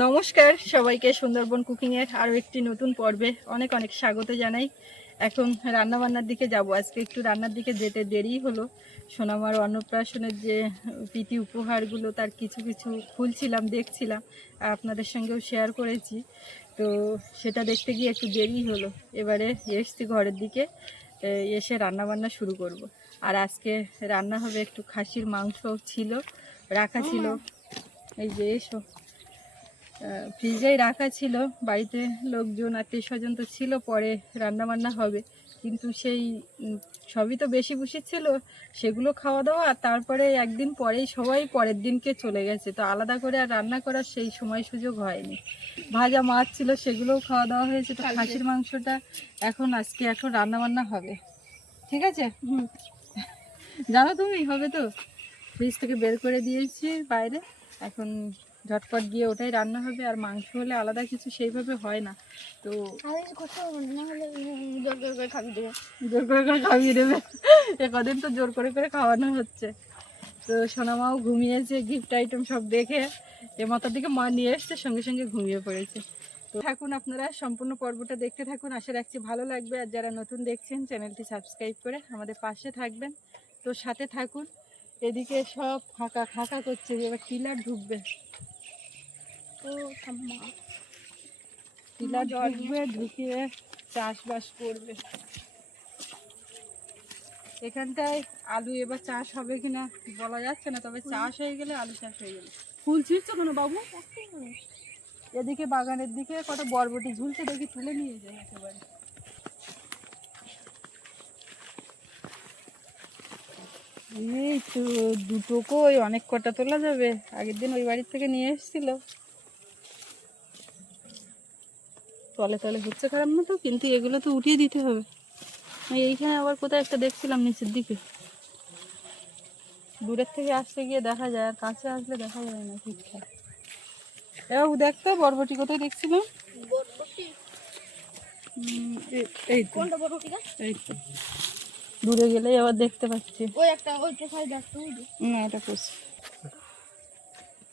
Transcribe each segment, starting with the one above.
নমস্কার সবাইকে সুন্দরবন কুকিংয়ের আরও একটি নতুন পর্বে অনেক অনেক স্বাগত জানাই। এখন রান্না বান্নার দিকে যাব। আজকে একটু রান্নার দিকে যেতে দেরি হলো। সোনামার অন্নপ্রাশনের যে প্রীতি উপহারগুলো তার কিছু কিছু খুলছিলাম দেখছিলাম আর আপনাদের সঙ্গেও শেয়ার করেছি। তো সেটা দেখতে গিয়ে একটু দেরি হলো। এবারে এসছি ঘরের দিকে এসে রান্না বান্না শুরু করব। আর আজকে রান্না হবে একটু খাসির মাংস ছিল রাখা ছিল। এই যে এসো। ফ্রিজেই রাখা ছিল বাড়িতে লোকজন আত্মীয় স্বজন তো ছিল পরে রান্না বান্না হবে। কিন্তু সেই সবই তো বেশি বুসি ছিল সেগুলো খাওয়া দাওয়া আর তারপরে একদিন পরেই সবাই পরের দিনকে চলে গেছে। তো আলাদা করে আর রান্না করার সেই সময় সুযোগ হয়নি। ভাজা মাছ ছিল সেগুলোও খাওয়া দাওয়া হয়েছে। তো খাসির মাংসটা এখন আজকে এখন রান্না বান্না হবে। ঠিক আছে? জানো তুমি হবে তো? ফ্রিজ থেকে বের করে দিয়েছি বাইরে। এখন ঝটপট গিয়ে ওটাই রান্না হবে আর মাংস হলে আলাদা কিছু সেইভাবে হয় না। তো জোর করে করে করে খাইয়ে দেবে। এ কদিন তো জোর করে করে খাওয়ানো হচ্ছে। তো সোনামাও ঘুমিয়েছে গিফট আইটেম সব দেখে এ মাথার দিকে মা নিয়ে এসছে সঙ্গে সঙ্গে ঘুমিয়ে পড়েছে। তো থাকুন আপনারা সম্পূর্ণ পর্বটা দেখতে থাকুন। আশা রাখছি ভালো লাগবে। আর যারা নতুন দেখছেন চ্যানেলটি সাবস্ক্রাইব করে আমাদের পাশে থাকবেন। তো সাথে থাকুন। এদিকে সব ফাঁকা ফাঁকা করছে এবার কিলার ঢুকবে। টিলার ঢুকবে ঢুকিয়ে চাষবাস করবে। এখানটায় আলু এবার চাষ হবে কিনা বলা যাচ্ছে না, তবে চাষ হয়ে গেলে আলু চাষ হয়ে গেলে। কেন বাবু? এদিকে বাগানের দিকে কত বরবটি ঝুলছে, দেখি তুলে নিয়ে যায় একেবারে। এই তো দুটো কই, অনেক কটা তোলা যাবে। আগের দিন ওই বাড়ির থেকে নিয়ে এসেছিল। তলে তলে হচ্ছে খারাপ না তো কিন্তু এগুলো তো উঠিয়ে দিতে হবে। এইখানে আবার কোথায় একটা দেখছিলাম নিচের দিকে। দূরের থেকে আসতে গিয়ে দেখা যায় আর কাছে আসলে দেখা যায় না ঠিকঠাক। এবার দেখতো বরবটি কোথায় দেখছিলাম? বরবটি? উম, এ- এই তো। এই তো। দূরে গেলেই আবার দেখতে পাচ্ছি। ওই একটা ওইটা সাইড একটা না এটা করছি।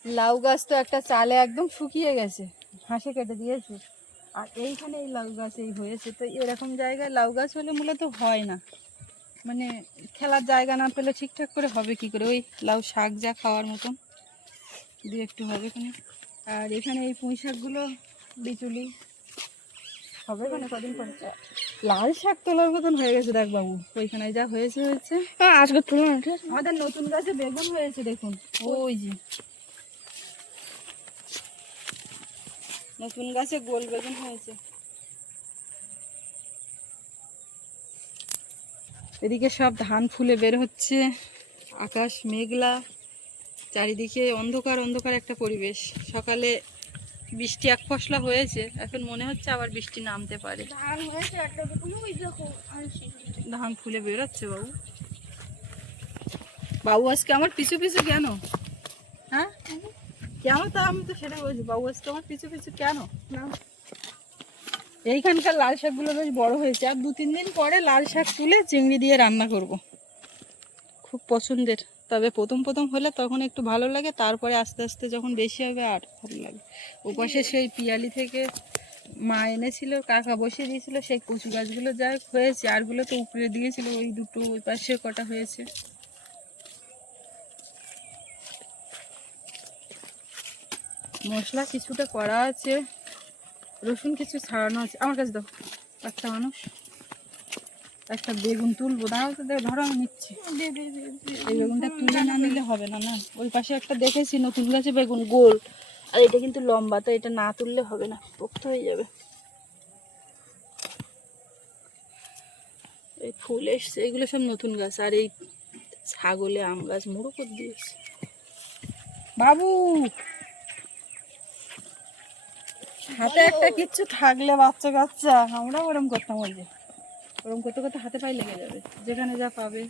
লাউ গাছ তো একটা চালে একদম শুকিয়ে গেছে। হাসে কেটে দিয়েছে। আর এইখানে এই লাউ গাছ এই হয়েছে। তো এরকম জায়গায় লাউ গাছ হলে মূলত হয় না। মানে খেলার জায়গা না পেলে ঠিকঠাক করে হবে কি করে? ওই লাউ শাক যা খাওয়ার মতন দু একটু হবে কেন। আর এখানে এই পুঁই শাকগুলো বিচুলি হবে কেন কদিন পরে। লাল শাক তোলার মতন হয়ে গেছে দেখ বাবু। ওইখানে যা হয়েছে হয়েছে। হ্যাঁ আজকে আমাদের নতুন গাছে বেগুন হয়েছে দেখুন। ওই যে। নতুন গাছে গোল বেগুন হয়েছে। এদিকে সব ধান ফুলে বের হচ্ছে আকাশ মেঘলা চারিদিকে অন্ধকার অন্ধকার একটা পরিবেশ। সকালে বৃষ্টি এক ফসলা হয়েছে এখন মনে হচ্ছে আবার বৃষ্টি নামতে পারে। ধান ফুলে বেরোচ্ছে বাবু। বাবু আজকে আমার পিছু পিছু কেন? কেন তা আমি তো সেটা বলছি, বাবু আজকে পিছু পিছু কেন? না। এইখানকার লাল শাকগুলো বেশ বড় হয়েছে, আর দু তিন দিন পরে লাল শাক তুলে চিংড়ি দিয়ে রান্না করব। খুব পছন্দের, তবে প্রথম প্রথম হলে তখন একটু ভালো লাগে, তারপরে আস্তে আস্তে যখন বেশি হবে আর ভালো লাগে। ওপাশে সেই পিয়ালি থেকে মা এনেছিল, কাকা বসিয়ে দিয়েছিল, সেই কচু গাছগুলো যা হয়েছে, আরগুলো তো উপরে দিয়েছিল, ওই দুটো ওই পাশে কটা হয়েছে। মশলা কিছুটা করা আছে, রসুন কিছু ছাড়ানো আছে। আমার কাছে দাও, একটা মানুষ, একটা বেগুন তুলবো। দাঁড়াও তো ধরো আমি নিচ্ছি। এই বেগুনটা তুলে না নিলে হবে না না। ওই পাশে একটা দেখেছি, নতুন গাছে বেগুন, গোল। আর এটা কিন্তু লম্বা, তো এটা না তুললে হবে না, পোক্ত হয়ে যাবে। এই ফুল এসছে, এগুলো সব নতুন গাছ, আর এই ছাগলে আম গাছ মুড়ো করে দিয়েছে বাবু! হাতে একটা কিচ্ছু থাকলে বাচ্চা কাচ্চা আমরা ওরম করতাম ওই যে। ওরম করতে করতে হাতে পায়ে লেগে যাবে যেখানে যা পাবে।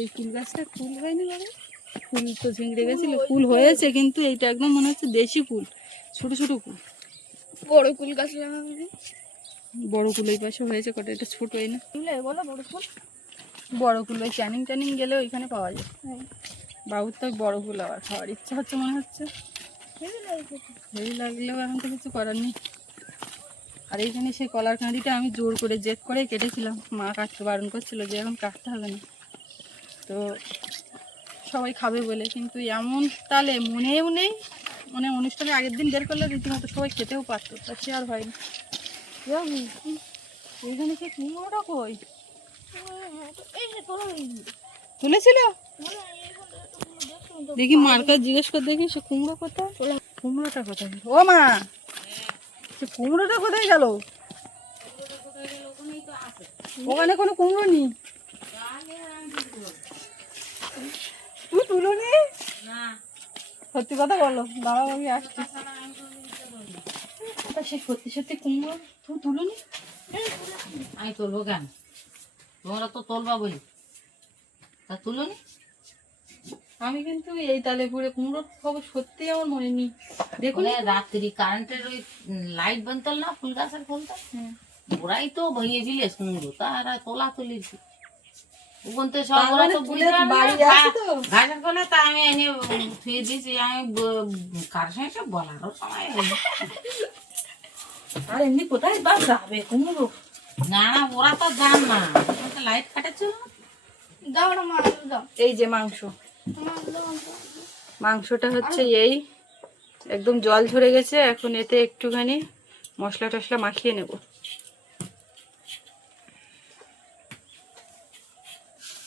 এই ফুল গাছটা ফুল হয়নি বাবা? ফুল তো ঝিংড়ে গেছিল ফুল হয়েছে কিন্তু এইটা একদম মনে হচ্ছে দেশি ফুল ছোট ছোট ফুল। বড় ফুল গাছ লাগাবে। বড় ফুল এই পাশে হয়েছে কটা এটা ছোট এই না। বলো বড় ফুল। বড়গুলো ওই ক্যানিং ট্যানিং গেলে ওইখানে পাওয়া যায়। হ্যাঁ। বাবুর তো বড়গুলো আবার খাওয়ার ইচ্ছা হচ্ছে মনে হচ্ছে। হেভি লাগে লাগলেও এখন তো কিছু করার নেই। আর এইখানে সেই কলার কাঁদিটা আমি জোর করে জেদ করে কেটেছিলাম। মা কাটতে বারণ করছিল যে এখন কাটতে হবে না। তো সবাই খাবে বলে কিন্তু এমন তালে মনেও নেই। মানে অনুষ্ঠানের আগের দিন বের করলে রীতিমতো সবাই খেতেও পারতো। তা সে আর হয়নি। এইখানে সে কুমড়োটা কই? তুলেছিল। দেখি মার্কার জিজ্ঞেস করে, দেখি সে কুমড়ো কোথায়? কুমড়োটা কোথায়? ও মা! সে কুমড়োটা কোথায় গেল? ওখানে কোনো কুমড়ো নেই? তুই তুলো নি সত্যি কথা বলো দাঁড়াও আমি আসছি। সে সত্যি সত্যি কুমড়ো? তুই তুলো নি আমি তুলবো কেন? তোমরা তো তুলবা বলি। তা তুলুন আমি কিন্তু এই তালে পড়ে কুমড়োর খবর সত্যি আমার মনে নেই। দেখুন রাত্রি কারেন্টের ওই লাইট বনতল না ফুল গাছের ফুলটা? হ্যাঁ। ওরাই তো ভেঙে দিলে কুমড়ো তারা তোলা তুলি ওখান সব ওরা মানে তো বুঝতে ফুলের পারবে না। বাড়ি আছে তো? ঘাসের কোলে তা আমি এনে থুয়ে দিয়েছি। আমি কার সঙ্গে বলারও সময় হয়নি। আর এমনি কোথায় বা যাবে কুমড়ো? না না ওরা তো জান না। লাইট কাটাচ্ছিল না দাও ওটা মাছ দাও এই যে মাংস। মাংসটা হচ্ছে এই একদম জল ঝরে গেছে এখন এতে একটুখানি মশলা টশলা মাখিয়ে নেব।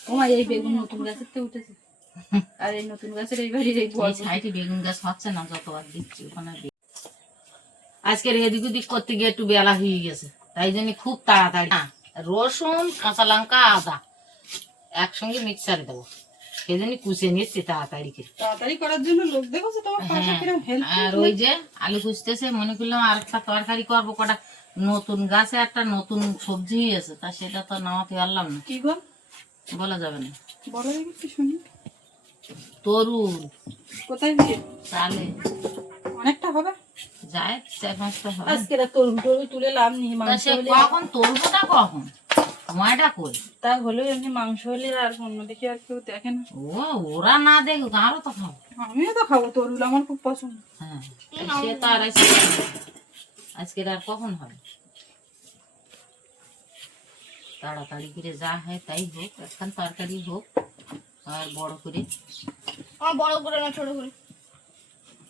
ওমা এই বেগুন নতুন গাছের তো উঠেছে। আর এই নতুন গাছের এই বাড়ির এই এই সাইডে বেগুন গাছ হচ্ছে না যতবার দিচ্ছি ওখানে আজকের এদিক ওদিক করতে গিয়ে একটু বেলা হয়ে গেছে তাই জন্য খুব তাড়াতাড়ি। রসুন কাঁচা লঙ্কা আদা। একসঙ্গে মিক্সারে দেবো। সেই জন্য কুচিয়ে নিচ্ছি তাড়াতাড়ি করে। তাড়াতাড়ি করার জন্য লোক দেখেছ তোমার পাশে হ্যাঁ, হেল্প আর ওই যে আলু কুচতেছে মনে করলাম আর একটা তরকারি করব কটা নতুন গাছে একটা নতুন সবজি হয়েছে তা সেটা তো নামাতে পারলাম না। কি গো? বলা যাবে না। দেখি একটু শুনি। তরুণ। কোথায় চালে অনেকটা হবে? যায় চার পাঁচটা হবে। আজকে আর টরু তুলে লাভ নেই মাংস কখন তরুণটা কখন? সময়টা কই? তা হলেও এমনি মাংস হলে আর অন্য দেখি আর কেউ দেখে না। ও ওরা না দেখুক আরও তো খাব। আমিও তো খাব তরুল আমার খুব পছন্দ। হ্যাঁ সে তো আর আজকে আজকের আর কখন হবে? তাড়াতাড়ি করে যা হয় তাই হোক এখন তরকারি হোক আর বড় করে। আমার বড় করে না ছোট করে।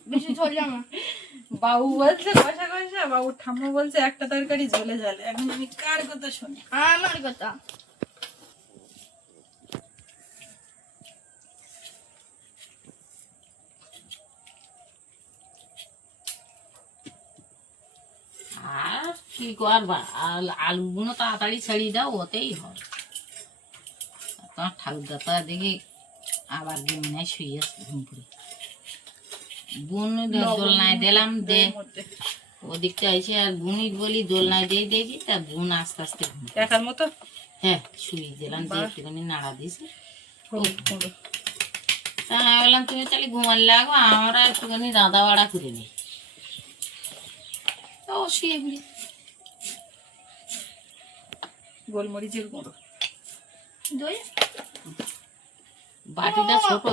বেশি ঝোল জামা বাবু বলছে কষা কষা বাবু ঠাম্মা বলছে একটা তরকারি ঝোলে ঝালে এখন আমি কার কথা শুনি? আমার কথা। আর কি করবা? আল আলুগুলো তাড়াতাড়ি ছাড়িয়ে দাও ওতেই হয় তোমার ঠাকুরদা তো দেখি আবার গেমিনায় শুয়ে ঘুম করে বুন দোলনায় দিলাম দে। ওদিকটা এসে আর বুনির বলি দোলনায় দিয়ে দেখি তা বুন আস্তে আস্তে একার মতো? হ্যাঁ শুয়ে দিলাম দিয়ে একটুখানি নাড়া দিয়েছি তা আমি বললাম তুমি তাহলে ঘুমার লাগো আমরা একটুখানি রাঁধা বাড়া করে নিই। তো শুয়ে গোলমরিচের গুঁড়ো। দই? বাটিটা ছোট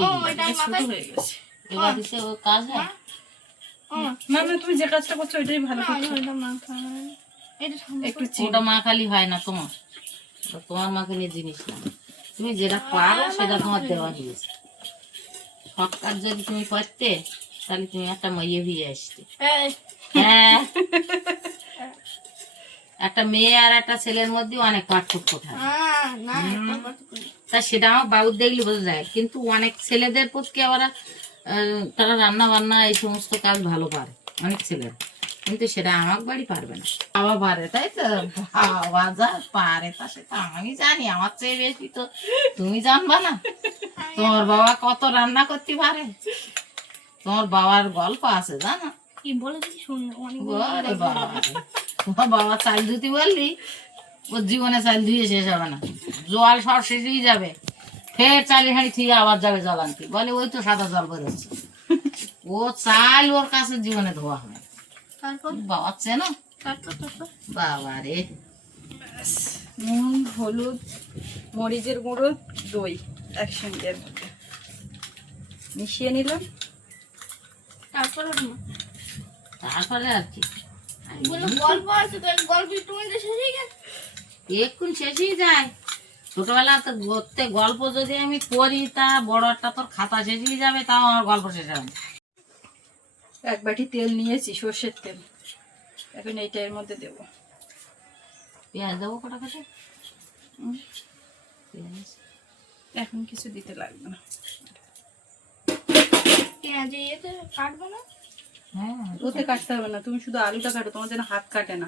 হয়ে গেছে। হয়ে গেছে এবার দিছে ও কাজ হয়? ও না না তুমি যে কাজটা করছ ওইটাই ভালো করছ। এটা মাখা এটা ঠান্ডা একটু ওটা মা খালি হয় না তোমার। জিনিস না। তুমি যেটা পারো সেটা তোমার দেওয়া দিয়েছে সব কাজ যদি তুমি করতে তাহলে তুমি একটা মেয়ে হয়ে আসতে। হ্যাঁ। একটা মেয়ে আর একটা ছেলের মধ্যে অনেক পার্থক্য থাকে। তা সেটা আমার বাবুর দেখলে বোঝা যায়। কিন্তু অনেক ছেলেদের পক্ষে আবার তারা রান্না বান্না এই সমস্ত কাজ ভালো পারে অনেক ছেলেরা। কিন্তু সেটা আমার বাড়ি পারবে না। বাবা পারে তাই তো? বাবা যা পারে তা সেটা আমি জানি আমার চেয়ে বেশি তো তুমি জানবা না। তোমার বাবা কত রান্না করতে পারে? তোমার বাবার গল্প আছে জানো? কি বলেছি বাবা তোমার বাবা চাল ধুতি বললি ওর জীবনে চাল ধুয়ে শেষ হবে না। জল সব শেষ হয়ে যাবে। ফের চালি হাঁড়ি থেকে আবার যাবে জল আনতে বলে ওই তো সাদা জল বেরোচ্ছে। ও চাল ওর কাছে জীবনে ধোয়া হবে তারপর? বাবা চেনো বাবা রে। ব্যাস। নুন হলুদ মরিচের গুঁড়ো দই একসঙ্গে মিশিয়ে নিলাম। তারপরে তারপরে আর কি। গল্প আছে গল্প তুমি তো শেষ হয়ে গেছে এক্ষুন শেষই যায়। ছোটবেলা তো গড়তে গল্প যদি আমি পড়ি তা বড় একটা তোর খাতা শেষই যাবে তাও আমার গল্প শেষ হবে এক বাটি তেল নিয়েছি সর্ষের তেল। এখন এইটা এর মধ্যে দেবো। পেঁয়াজ দেবো কটা কাছে পেঁয়াজ। এখন কিছু দিতে লাগবে না। পেঁয়াজ ইয়েতে কাটবো না? হ্যাঁ ওতে কাটতে হবে না তুমি শুধু আলুটা কাটো তোমার যেন হাত কাটে না।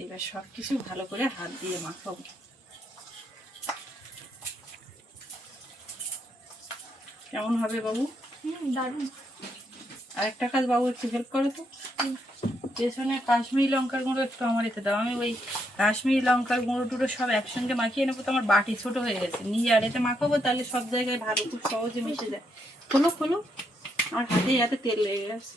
এইবার সব কিছু ভালো করে হাত দিয়ে মাখাবো। কেমন হবে বাবু? দারুণ। আরেকটা কাজ বাবু একটু হেল্প করো তো। পেছনে কাশ্মীরি লঙ্কার গুঁড়ো একটু আমার এতে দাও। আমি ওই কাশ্মীরি লঙ্কার গুঁড়ো টুড়ো সব একসঙ্গে মাখিয়ে নেব তো আমার বাটি ছোট হয়ে গেছে। নিয়ে আর এতে মাখাবো তাহলে সব জায়গায় ভালো খুব সহজে মিশে যায়। খোলো খোলো। আমার হাতে হাতে তেল লেগে গেছে।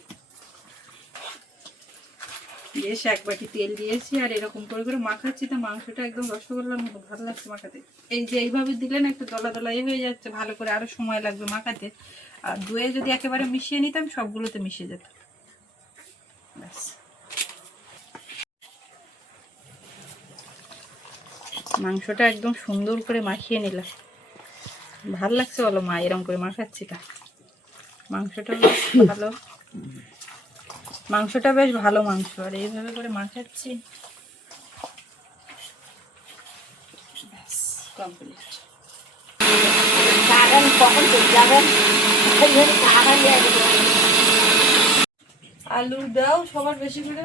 বেশ এক বাটি তেল দিয়েছি আর এরকম করে করে মাখাচ্ছি। তো মাংসটা একদম রসগোল্লার মতো ভালো লাগছে মাখাতে। এই যে এইভাবে দিলে না একটু দলা দলাই হয়ে যাচ্ছে, ভালো করে আরও সময় লাগবে মাখাতে। আর দইয়ে যদি একেবারে মিশিয়ে নিতাম, সবগুলোতে মিশে যেত। মাংসটা একদম সুন্দর করে মাখিয়ে নিলাম। ভালো লাগছে বলো মা এরকম করে মাখাচ্ছি তা। মাংসটা ভালো। মাংসটা বেশ ভালো মাংস। আর এইভাবে করে মাখাচ্ছি। কমপ্লিট আলু দাও সবার বেশি করে।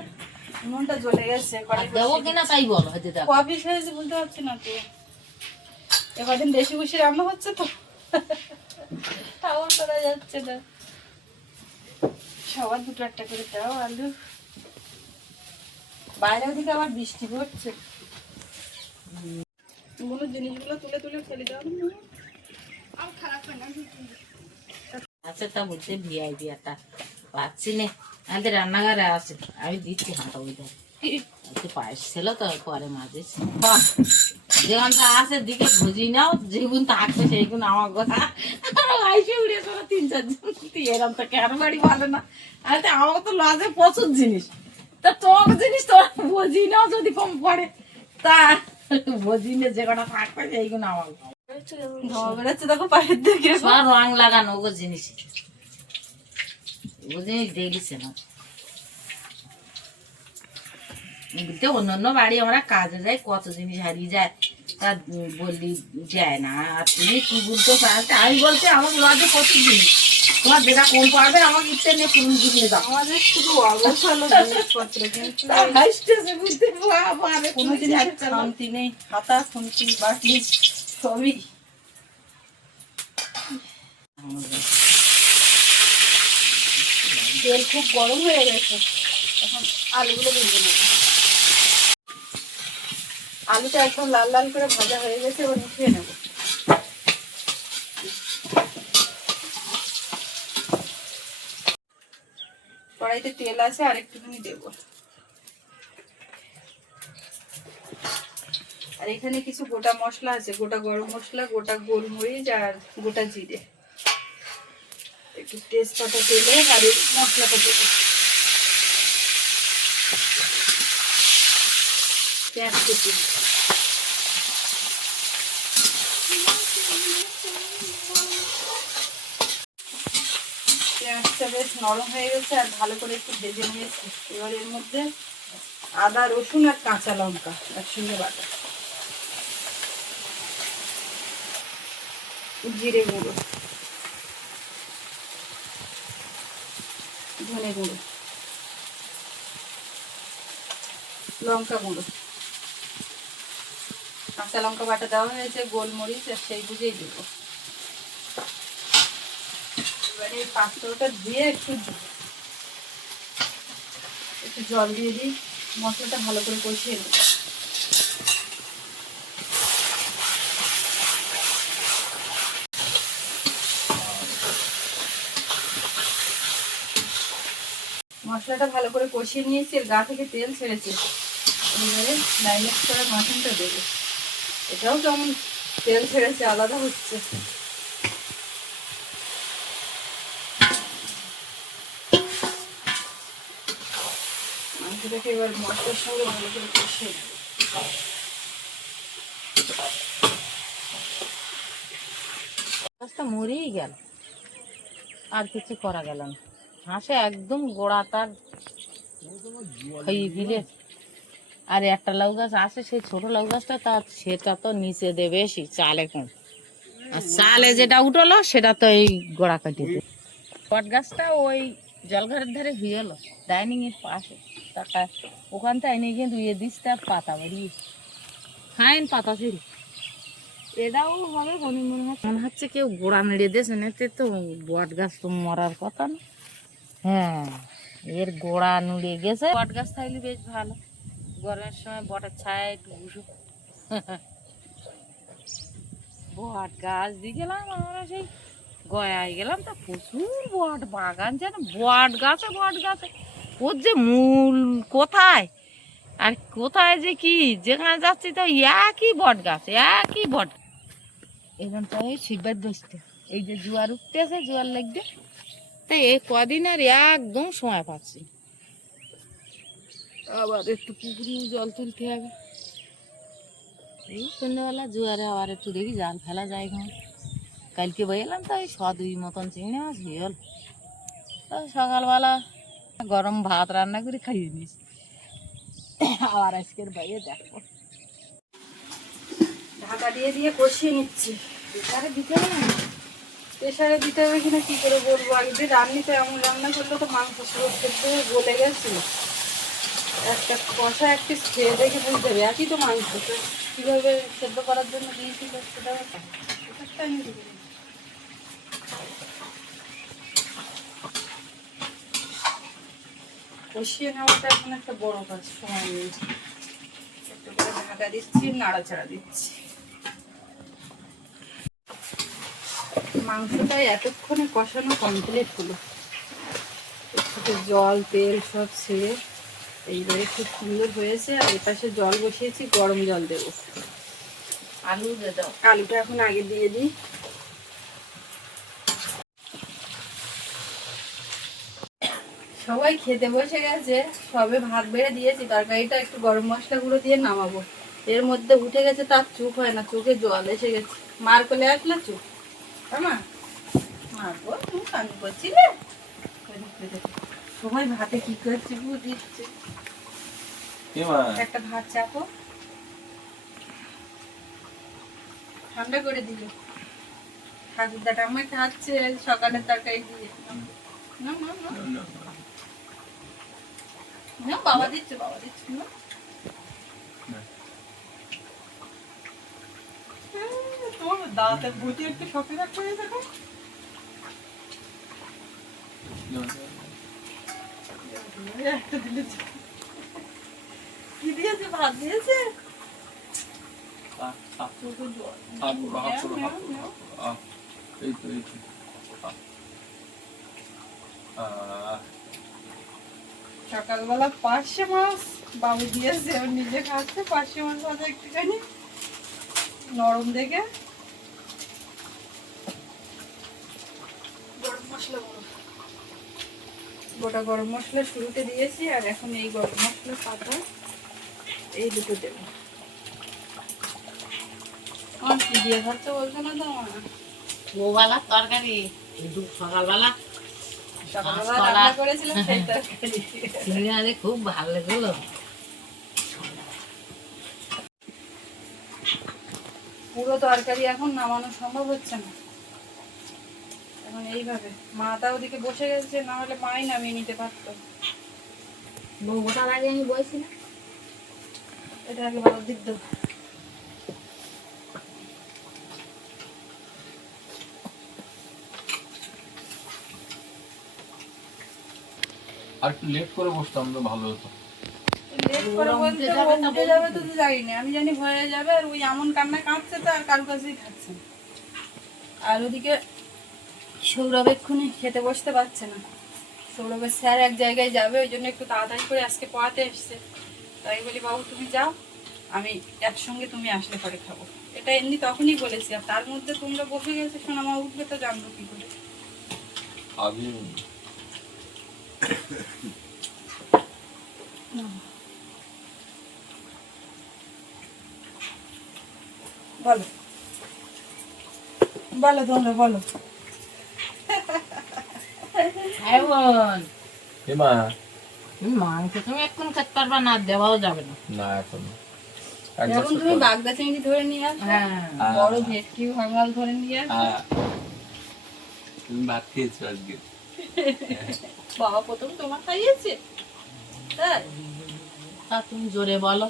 মনটা জ্বলে গেছে দেবো কিনা তাই বলো দেখো। হয়েছে বলতে পারছি না তো। এবার দেশি বসে রান্না হচ্ছে তো? তাও করা যাচ্ছে না। সবার দুটো একটা করে দাও আলু। বাইরে ওদিকে আবার বৃষ্টি পড়ছে। কোনো জিনিসগুলো তুলে তুলে ফেলে দাও। না আর খারাপ হয় না আচ্ছা তা বলছে ভিআইপি একটা। পাচ্ছি না। আমাদের রান্নাঘরে আছে। আমি দিচ্ছি হাঁটা ওই একটু পায়েস ছিল তো পরে যেমন দিকে ভুজি নাও যেগুন থাকবে সেইগুন আমার কথা। আইসে উড়ে চলো তিন চারজন এরম তো কেন বাড়ি না? আর তো আমার তো লজে প্রচুর জিনিস। তা তোর জিনিস তোর নাও যদি কম পড়ে। তা নিয়ে যে কটা থাকবে সেইগুলো আমার দেখো পায়ের দিকে। সব রং লাগানো ওগো জিনিস। ও জিনিস দেখলিছে না। এমনিতে অন্য অন্য বাড়ি আমরা কাজে যাই কত জিনিস হারিয়ে যায় তা বললি যায় না। আর তুমি কি বলতে আমি বলতে আমার লজে কত জিনিস। তোমার যেটা কম পারবে আমাকে ইচ্ছে নিয়ে পুরুষ দিলে দাও। আমাদের শুধু অগোছালো জিনিসপত্র কিন্তু হাসতেছে বুঝতে কোনো শান্তি নেই হাতা খুন্তি বাটি সবই তেল খুব গরম হয়ে গেছে এখন আলুগুলো ভেজে নেব। আলুটা একদম লাল লাল করে ভাজা হয়ে গেছে, এবার উঠিয়ে নেব। কড়াইতে তেল আছে, আর একটুখানি দেবো। আর এখানে কিছু গোটা মশলা আছে, গোটা গরম মশলা, গোটা গোলমরিচ, আর গোটা জিরে। একটু তেজপাতা তেলে আর মশলাটা দেবো। পেঁয়াজ কুচি। বেশ নরম হয়ে গেছে আর ভালো করে একটু ভেজে নিয়েছি। এবার এর মধ্যে আদা, রসুন আর কাঁচা লঙ্কা একসঙ্গে বাটা। জিরে গুঁড়ো। ধনে গুঁড়ো। লঙ্কা গুঁড়ো। কাঁচা লঙ্কা বাটা দেওয়া হয়েছে, গোলমরিচ আর সেই বুঝেই দেবো। এবারে এই পাত্রটা দিয়ে একটু একটু জল দিয়ে দিই, মশলাটা ভালো করে কষিয়ে নেব। মশলাটা ভালো করে কষিয়ে নিয়েছি গা থেকে তেল ছেড়েছে। এবারে ম্যারিনেট করা মাটনটা দেবো। এটাও কেমন তেল ছেড়েছে আলাদা হচ্ছে। মাংসটাকে এবার মশলার সঙ্গে ভালো করে কষিয়ে নেব। গাছটা মরেই গেল। আর কিছু করা গেল না। হাঁসে একদম গোড়াটা ফিরে আর একটা লাউ গাছ আছে, সেই ছোট লাউ গাছটা, তা সেটা তো নিচে দেবে বেশি চালে কম। আর চালে যেটা উঠল, সেটা তো এই গোড়া কাটিতে বট গাছটা ওই জলঘরের ধারে হইল ডাইনিং এর পাশে। টাকা ওখান থেকে এনে গিয়ে ধুয়ে দিস তার পাতা বেরিয়ে ফাইন পাতা ছিল। এটাও হবে মনে মনে হচ্ছে। মনে হচ্ছে কেউ গোড়া নেড়ে দিয়েছে নেতে তো বট গাছ তো মরার কথা না। হ্যাঁ এর গোড়া নুড়ে গেছে। বট গাছ থাকলে বেশ ভালো। গরমের সময় বটের ছায়া একটু বট গাছ দিয়ে গেলাম আমরা সেই গয়ায় গেলাম, তা প্রচুর বট বাগান, যেন বট গাছে বট গাছে। ওর যে মূল কোথায়? আর কোথায় যে কি? যেখানে যাচ্ছি তো একই বট গাছ, একই বট। এখানটা ওই শিববার বসতে এই যে জোয়ার উঠতেছে, জোয়ার লাগবে। তাই এই কদিন আর একদম সময় পাচ্ছি। আবার একটু পুকুরেও জল তুলতে হবে। এই সন্ধ্যাবেলা জোয়ারে আবার একটু দেখি জাল ফেলা যায় এখন। কালকে বইলাম তো এই ছ দুই মতন চিংড়ি মাছ হয়ে গেল। সকালবেলা গরম ভাত রান্না করে খাইয়ে নিয়েছি। আবার আজকের বাইরে দেখো ঢাকা দিয়ে দিয়ে কষিয়ে নিচ্ছি। আরে দিতে হবে না? প্রেশারে দিতে হবে কিনা কি করে বলব? আগে একদিন রান্নিতে এমন রান্না করলে তো মাংস সেদ্ধ গলে গেছিল একটা কষা এক পিস খেয়ে দেখে বুঝতে হবে একই তো মাংস কীভাবে সেদ্ধ করার জন্য দিয়েছিল সেটা কষিয়ে নেওয়াটা এখন একটা বড় কাজ, সময় নিয়ে একটু করে ঢাকা দিচ্ছি, নাড়াচাড়া দিচ্ছি। মাংসটা এতক্ষণে কষানো কমপ্লিট হলো। জল, তেল সব ছেড়ে এইবারে খুব সুন্দর হয়েছে আর এই পাশে জল বসিয়েছি গরম জল দেবো। আলু দাও। আলুটা এখন আগে দিয়ে দিই। সবাই খেতে বসে গেছে সবে ভাত বেড়ে দিয়েছি তরকারিটা একটু গরম মশলা গুঁড়ো দিয়ে নামাবো। এর মধ্যে উঠে গেছে তার চুপ হয় না চোখে জল এসে গেছে। মার কোলে আসলে চুপ। মা মার গো তুমি কান্দি করছিলে? সবাই ভাতে কি করছে দিচ্ছে একটা ভাত চাপো। ঠান্ডা করে দিল। ঠাকুরদা টামাই খাচ্ছে সকালের তরকারি দিয়ে। না না না। না বাবা দিচ্ছে বাবা দিচ্ছে না। তোমার দাঁতের বুটি একটু একটা দিলে চলে। কি দিয়েছে সকালবেলা পার্শে মাছ, বাবু দিয়েছে, ও নিজে খাচ্ছে, পার্শে মাছ ভাজা একটুখানি, নরম দেখে গরম মশলা। গোটা গরম মশলা শুরুতে দিয়েছি আর এখন এই গরম মশলা পাতা এই দুটো দেবো। আমার কি দিয়ে খাচ্ছে বলছো না তো আমার? ওবেলা তরকারি সকালবেলা সকালবেলা রান্না করেছিলাম সেই তরকারি। খুব ভালো লাগল। পুরো তরকারি এখন নামানো সম্ভব হচ্ছে না। এখন এইভাবে। মাটা ওদিকে বসে গেছে না হলে মাই নামিয়ে নিতে পারতো। ওটার আগে আমি বলছিলাম এটা আগে ভালো দিক দেবো আর একটু লেট করে বসতাম তো ভালো হতো। লেট করে বলতে উঠে যাবে তো তো জানি না আমি জানি হয়ে যাবে আর ওই এমন কান্না কাঁদছে তো আর কারও কাছেই খাচ্ছে আর ওদিকে সৌরভ এক্ষুনি খেতে বসতে পারছে না। সৌরভের স্যার এক জায়গায় যাবে ওই জন্য একটু তাড়াতাড়ি করে আজকে পড়াতে এসছে। তাই বলি বাবু তুমি যাও আমি একসঙ্গে তুমি আসলে পরে খাব। এটা এমনি তখনই বলেছি আর তার মধ্যে তোমরা বসে গেছো শোনা মা উঠবে তো জানব কি করে। আগে বলো। বলো তোমরা বলো। হ্যাঁ বোন হেমা মাংস তুমি এখন খেতে পারবা না দেওয়াও যাবে না। না এখন বছর তুমি বাগদা চিংড়ি ধরে নিয়ে হ্যাঁ। বড় ভেটকি ভাঙাল ধরে নিয়ে তুমি ভাত খেয়েছো আজকে? বাবা প্রথম তোমার খাইয়েছে। তাই? তা তুমি জোরে বলো।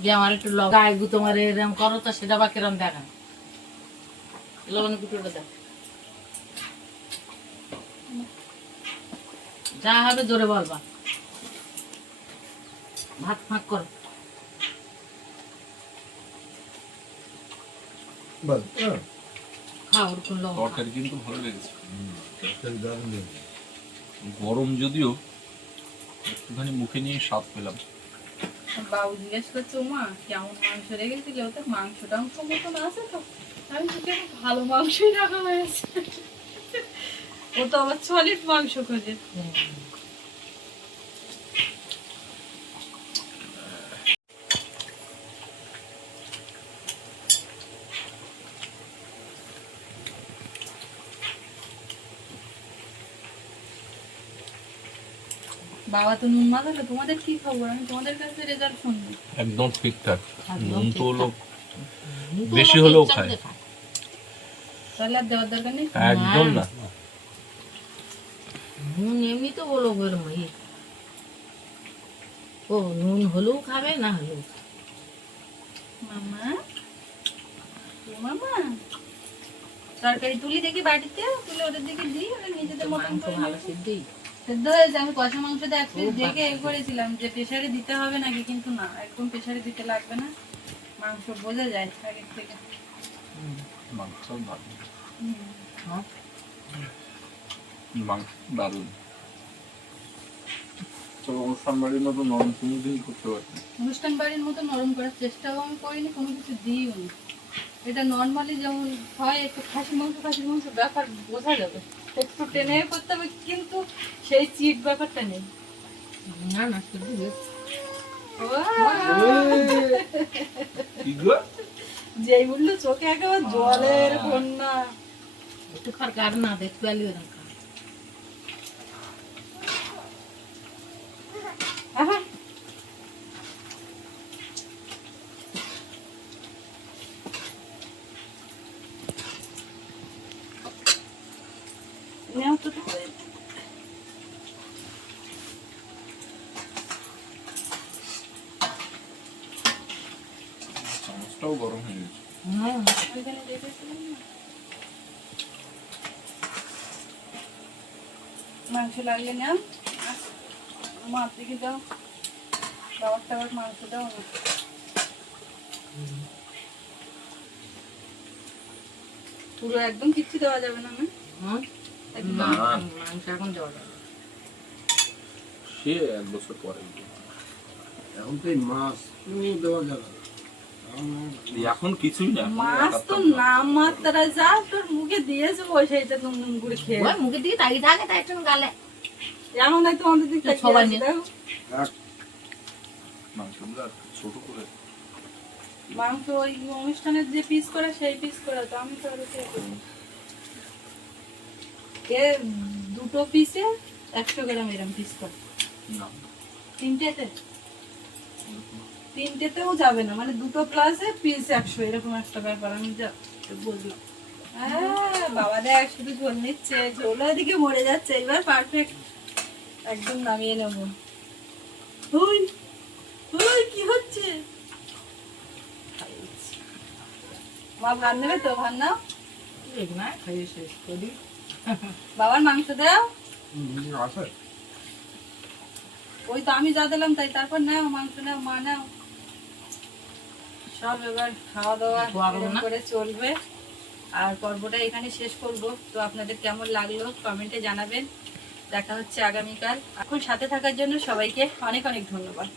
যে আমার একটু লগাই গু তোমার এরকম করো তো সেটা বা কিরম দেখা লবণ কুটোটা দেখ যা হবে জোরে বলবা। ভাত ফাঁক করো। তরকারি কিন্তু ভালো লেগেছে। গরম যদিও একটুখানি মুখে নিয়ে স্বাদ পেলাম। বাবু জিজ্ঞেস করছে মা কেমন মাংস রেখেছিল ওতে মাংস টাংস মতন আছে তো। আমি ভালো মাংসই রাখা হয়েছে। ও তো আবার সলিড মাংস খোঁজে। বাবা তো নুন মাখালো তোমাদের কি খবর? আমি তোমাদের কাছে রেজাল্ট শুনব। একদম ঠিকঠাক। নুন তো হলো বেশি হলেও খায়। খায়। তাহলে আর দেওয়ার দরকার নেই? একদম না। নুন এমনি তো বলো গরম ও নুন হলেও খাবে না হলেও মামা মামা তরকারি তুলি দেখি বাটিতে তুলে ওদের দিকে দিই ওরা নিজেদের মতন করে ভালো। সেদ্ধ হয়েছে। আমি কষা মাংসটা এক পিস দেখে এ করেছিলাম যে প্রেসারে দিতে হবে নাকি কিন্তু না একদম প্রেসারে দিতে লাগবে না। মাংস বোঝা যায় আগের থেকে। মাংস। হ্যাঁ? মাংস দারুণ তো অনুষ্ঠান বাড়ির মতো নরম কোনোদিন করতে পারি অনুষ্ঠান বাড়ির মতো নরম করার চেষ্টাও আমি করিনি কোনো কিছু দিইও নি। এটা নর্মালি যেমন হয় একটু খাসি মাংস খাসির মাংস ব্যাপার বোঝা যাবে। একটু টেনে করতে হবে কিন্তু সেই চিট ব্যাপারটা নেই। না না যেই বলল চোখে একেবারে জলের বন্যা একটু খার কার না দেখতে পারলি গরম হয়ে গেছে হুম ওইখানে রেখেছিলাম না। মাংস লাগিয়ে নাও মাছ দিকে দাও বাবার টাবার মাংস দাও না। পুরো একদম কিচ্ছু দেওয়া যাবে না আমি হুম। একদম না। মাংস এখন দেওয়া যাবে। সে এক বছর পরে এখন তো এই মাছ দেওয়া যাবে। এখন কিছুই না মাছ তো নাম মাত্রা যা তোর মুখে দিয়েছে নুন নুন করে খেয়ে। ওই মুখের দিকে তাকিয়ে থাকে তাই গালে। এমন হয়তো আমাদের দিক থেকে সবাই আছে, নিয়ে- দেখো। এক মাংসগুলো আর ছোট করে। মাংস ওই অনুষ্ঠানের যে পিস করে সেই পিস করে তো আমি তো আর এ দুটো পিসে একশো গ্রাম এরম পিস করে। তিনটেতে? তিনটেতেও যাবে না মানে দুটো প্লাসে পিস একশো এরকম একটা ব্যাপার আমি যা বললাম। হ্যাঁ বাবা দেখ শুধু ঝোল নিচ্ছে ঝোল ওদিকে মরে যাচ্ছে এবার পারফেক্ট একদম নামিয়ে নেব। ওই ওই কি হচ্ছে? মা ভাত নেবে তো ভাত নাও না খাইয়ে শেষ করি। বাবার মাংস দাও? ওই তো আমি যা দিলাম তাই তারপর নাও মাংস নাও মা নাও। সব এবার খাওয়া দাওয়া? করে চলবে। আর পর্বটা এখানে শেষ করব। তো আপনাদের কেমন লাগল কমেন্টে জানাবেন। দেখা হচ্ছে আগামীকাল। এখন সাথে থাকার জন্য সবাইকে অনেক অনেক ধন্যবাদ।